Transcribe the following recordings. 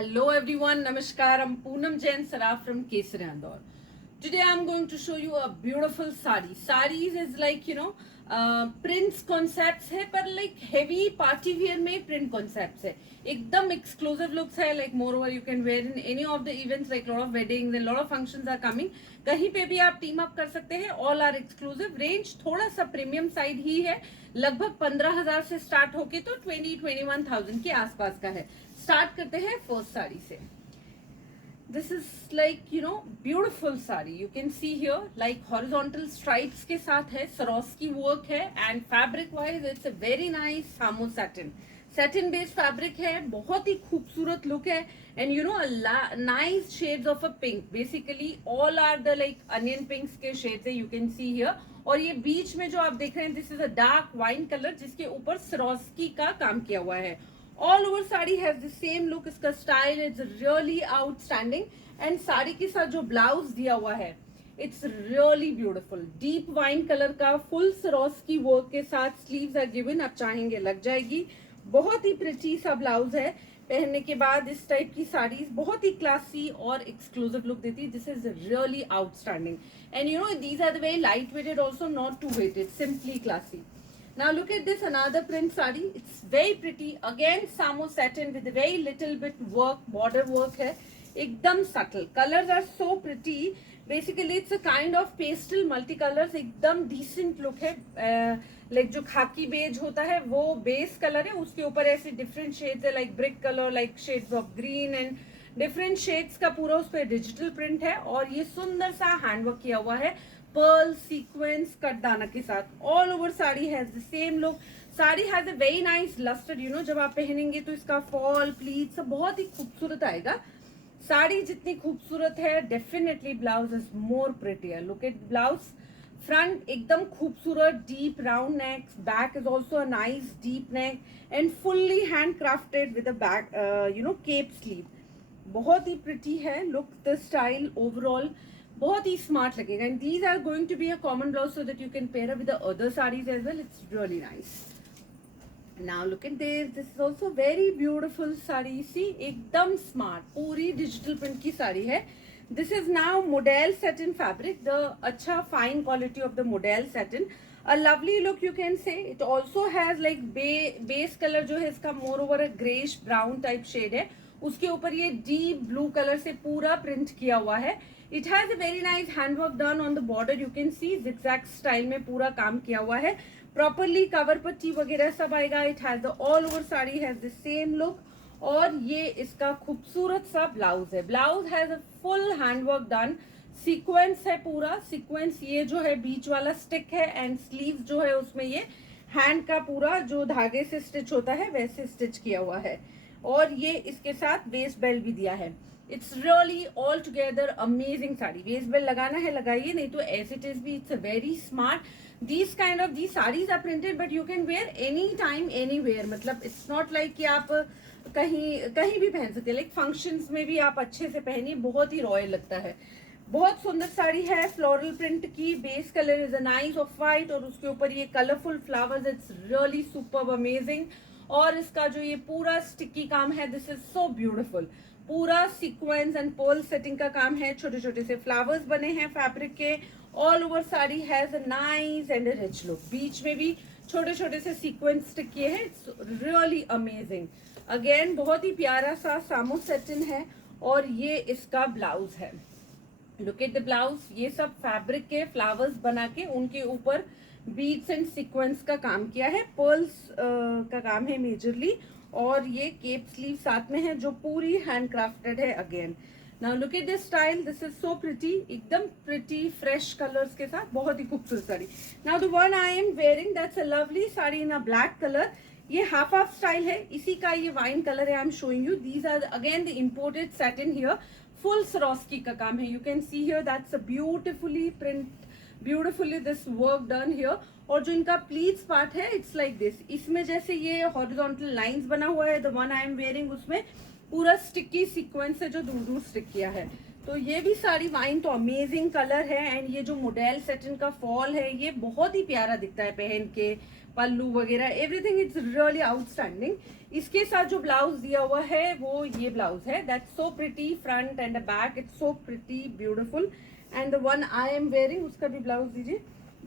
Hello everyone, Namaskar. I'm Poonam Jain Saraf from Kesari Andor. Today I'm going to show you a beautiful sari. Saris is like prints concepts है पर like heavy party wear में print concepts है. एकदम exclusive looks है, like moreover you can wear in any of the events, like lot of weddings and lot of functions are coming. कहीं पे भी आप team up कर सकते हैं. All are exclusive. Range थोड़ा सा premium side ही है. लगभग 15,000 से स्टार्ट होके तो 20-21,000 के आसपास का है. स्टार्ट करते हैं फर्स्ट साड़ी से. This is like beautiful sari. You can see here like horizontal stripes के साथ है, Swarovski work है, and fabric wise it's a very nice Samo satin. Satin based fabric है, बहुत ही खूबसूरत look है, and a nice shades of a pink. Basically all are the like onion pinks के shades है, you can see here. और ये बीच में जो आप देख रहे हैं, this is a dark wine color जिसके ऊपर Swarovski का काम किया हुआ है. All over sari has the same look. इसका style is really outstanding. And sari के साथ जो ब्लाउज दिया हुआ है it's really beautiful. Deep wine colour का फुल Swarovski वर्क के साथ स्लीव्स आर गिवन. आप चाहेंगे लग जाएगी. बहुत ही प्रिटी सा ब्लाउज है. पहनने के बाद इस टाइप की साड़ीज बहुत ही क्लासी और एक्सक्लूसिव लुक देती है. This is really outstanding. And these are the very light weighted also, not too weighted, simply classy. Now look at this, another print sari. It's very pretty. Again Samo satin with very little bit work, border work है. एकदम subtle. Colors are so pretty. Basically it's a kind of pastel multicolors. एकदम decent look है. Like जो खाकी beige होता है वो base colour है, उसके ऊपर ऐसे different shades है, like brick color, like shades of green and different shades का पूरा उस पर डिजिटल प्रिंट है. और ये सुंदर सा हैंडवर्क किया हुआ है पर्ल सीक्वेंस कटदाना के साथ. All over sari has the same look. Sari has a very nice lustre. जब आप पहनेंगे तो इसका फॉल प्लीट सब बहुत ही खूबसूरत आएगा. साड़ी जितनी खूबसूरत है definitely blouse is more prettier. Look at blouse. Front एकदम खूबसूरत deep round neck. Back is also a nice deep neck and fully handcrafted with a back cape sleeve. बहुत ही प्रिटी है. लुक द स्टाइल ओवरऑल बहुत ही smart लगेगा. And these are going to be a common blouse so that you can pair with the other saris as well. It's really nice. Now look at this. This is also very beautiful sari. See एकदम smart पूरी digital print की साड़ी है. This is now model satin fabric, the अच्छा fine quality of the model satin. A lovely look you can say. It also has like base color जो है इसका more over a grayish brown type shade है. उसके ऊपर ये deep blue colour से पूरा प्रिंट किया हुआ है. It has a very nice handwork done on the border. You can C zigzag style में पूरा काम किया हुआ है. प्रॉपरली कवर पट्टी वगैरह सब आएगा. It has the all over sari has the same look. और ये इसका खूबसूरत सा ब्लाउज है. Blouse has a full handwork done. Sequence है पूरा. सीक्वेंस ये जो है बीच वाला स्टिक है एंड स्लीव जो है उसमें ये हैंड का पूरा जो धागे से स्टिच होता है वैसे स्टिच किया हुआ है. और ये इसके साथ वेस्ट बेल्ट भी दिया है. It's really all together amazing sari. Waist belt लगाना है लगाइए, नहीं तो एज इट इज भी it's a very smart. These kind of the saris are printed but you can wear any time anywhere. मतलब इट्स नॉट लाइक कि आप कहीं भी पहन सकते हैं. लाइक फंक्शंस में भी आप अच्छे से पहनिए, बहुत ही रॉयल लगता है. बहुत सुंदर साड़ी है. फ्लोरल प्रिंट की. Base colour is a nice of white और उसके ऊपर ये colourful flowers. It's really superb amazing. और इसका जो ये पूरा स्टिकी काम है दिस इज सो ब्यूटिफुल. पूरा सीक्वेंस एंड पर्ल सेटिंग का काम है. छोटे छोटे से फ्लावर्स बने हैं फैब्रिक के. All over sari has a nice and a rich look. बीच में भी छोटे छोटे से सीक्वेंस स्टिक किए हैं. It's really amazing. अगेन बहुत ही प्यारा सा सामो सेटिन है. और ये इसका ब्लाउज है. Look at the blouse. ये सब फैब्रिक के फ्लावर्स बना के उनके ऊपर बीड्स एंड सीक्वेंस का काम किया है. पर्ल्स का काम है मेजरली. और ये केप स्लीव साथ में है जो पूरी हैंड क्राफ्टेड है. Again now look at this style. This is so pretty. एकदम प्रिटी फ्रेश कलर्स के साथ बहुत ही खूबसूरत sari. Now the one I am wearing that's a lovely sari in a black colour. ये हाफ हाफ स्टाइल है. इसी का ये वाइन कलर है. I am showing you. These are again the imported satin here. Full Swarovski का काम है. You can see here that's a beautifully this work done here. और जो इनका प्लीट्स पार्ट है इट्स लाइक दिस. इसमें जैसे ये हॉरिजॉन्टल लाइंस बना हुआ है the one I am wearing, उसमें पूरा स्टिकी सीक्वेंस है जो दूर दूर स्टिक किया है. तो ये भी साड़ी वाइन तो अमेजिंग कलर है एंड ये जो मॉडल सेटिन का फॉल है ये बहुत ही प्यारा दिखता है पहन के, पल्लू वगैरह एवरीथिंग इट्स रियली आउटस्टैंडिंग। इसके साथ जो ब्लाउज दिया हुआ है वो ये ब्लाउज है, that's so pretty, front and back it's so pretty beautiful. And the one I am wearing उसका भी ब्लाउज दीजिए,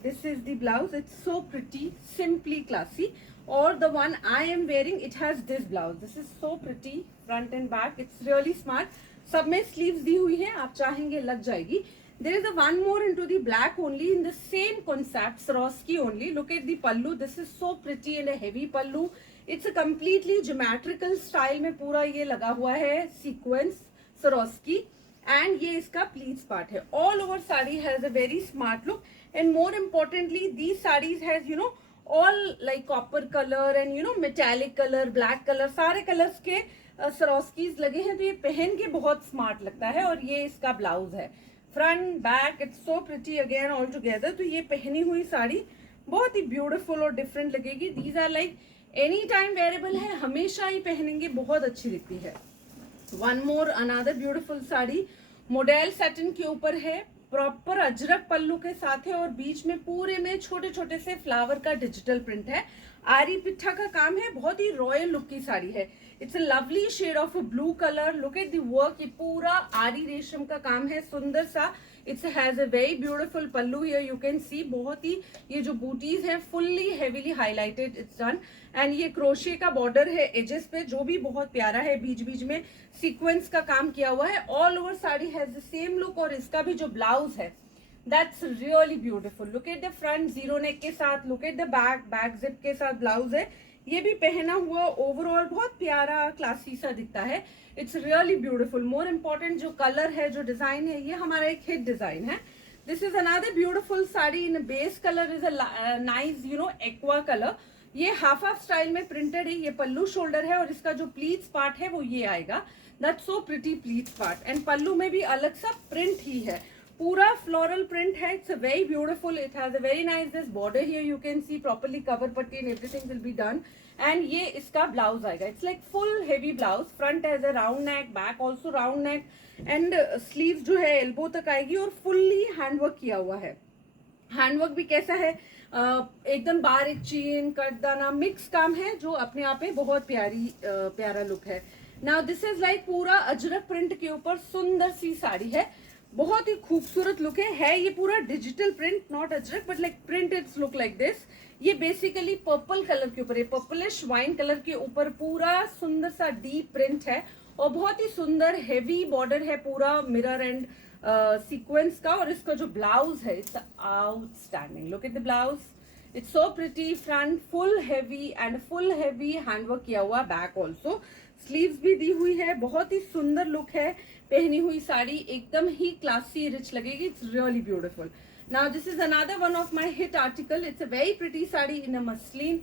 this is the blouse, it's so pretty, simply classy. और the one I am wearing it has this blouse, this is so pretty, front and back it's really smart. सब में sleeves दी हुई है, आप चाहेंगे लग जाएगी। There is a one more into the black only in the same concept, Swarovski only. Look at the pallu. This is so pretty and a heavy pallu. It's a completely geometrical style में पूरा ये लगा हुआ है sequence Swarovski and ये इसका pleats part है. All over saree has a very smart look and more importantly these sarees has all like copper color and metallic color, black color, सारे colors के Swarovskis लगे हैं, तो ये पहन के बहुत स्मार्ट लगता है। और ये इसका ब्लाउज है, front back it's so pretty again all together. तो ये पहनी हुई साड़ी बहुत ही ब्यूटीफुल और डिफरेंट लगेगी। These are like any time wearable है, हमेशा ही पहनेंगे, बहुत अच्छी दिखती है। One more another beautiful sari model satin के ऊपर है, प्रॉपर अजरक पल्लू के साथ है और बीच में पूरे में छोटे छोटे से फ्लावर का डिजिटल प्रिंट है, आरी पिट्ठा का काम है, बहुत ही रॉयल लुक की साड़ी है। It's a lovely shade of blue colour, look at the work, ये पूरा आरी रेशम का काम है, सुंदर सा। It's has a very beautiful pallu here, you can see, बहुत ही ये जो बूटीज है fully heavily highlighted it's done. And ये क्रोशे का बॉर्डर है एजेस पे जो भी बहुत प्यारा है, बीच बीच में सीक्वेंस का काम किया हुआ है। All over sari has the same look और इसका भी जो ब्लाउज है that's really beautiful. Look at the front zero neck के साथ, look at the back, back zip के साथ ब्लाउज है। ये भी पहना हुआ ओवरऑल बहुत प्यारा क्लासी सा दिखता है, it's really beautiful. More important जो कलर है, जो डिजाइन है, ये हमारा एक हिट डिजाइन है। This is another beautiful sari in base colour is a nice aqua colour. ये हाफ हाफ स्टाइल में प्रिंटेड है, ये पल्लू शोल्डर है और इसका जो प्लीट्स पार्ट है वो ये आएगा, that's so pretty pleats part. And pallu में भी अलग सा प्रिंट ही है, पूरा फ्लोरल प्रिंट है, it's very beautiful. It has a very nice this border here, you can see properly cover पट्टी and everything will be done. And ये इसका ब्लाउज आएगा, it's like full heavy blouse, front has a round neck, back also round neck and sleeve जो है elbow तक आएगी और fully handwork किया हुआ है। हैंडवर्क भी कैसा है, एकदम बारीक चीन कटदाना मिक्स काम है, जो अपने आप में बहुत प्यारा लुक है। नाउ दिस इज लाइक पूरा अजरक प्रिंट के ऊपर सुंदर सी साड़ी है, बहुत ही खूबसूरत लुक है ये पूरा digital print, not Ajrak but like print, it's look like this. ये बेसिकली पर्पल कलर के ऊपर है, पर्पलिश वाइन कलर के ऊपर पूरा सुंदर सा डीप प्रिंट है और बहुत ही सुंदर हेवी बॉर्डर है, पूरा मिरर एंड सीक्वेंस का। और इसका जो ब्लाउज है it's outstanding, look at the blouse, it's so pretty, front full heavy and full heavy handwork किया हुआ, बैक ऑल्सो स्लीव्स भी दी हुई है, बहुत ही सुंदर लुक है। पहनी हुई साड़ी एकदम ही क्लासी रिच लगेगी, it's really beautiful. Now this is another one of my hit article, it's a very pretty sari in a muslin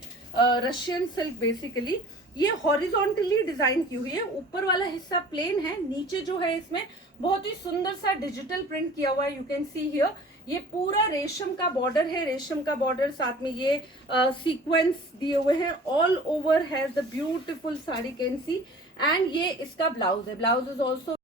Russian silk. Basically ये हॉरिजॉन्टली डिजाइन की हुई है, ऊपर वाला हिस्सा प्लेन है, नीचे जो है इसमें बहुत ही सुंदर सा डिजिटल प्रिंट किया हुआ है, यू कैन सी हियर। ये पूरा रेशम का बॉर्डर है, रेशम का बॉर्डर साथ में ये सीक्वेंस दिए हुए हैं, all over has the beautiful sari can see. And ये इसका ब्लाउज है, ब्लाउज इज ऑल्सो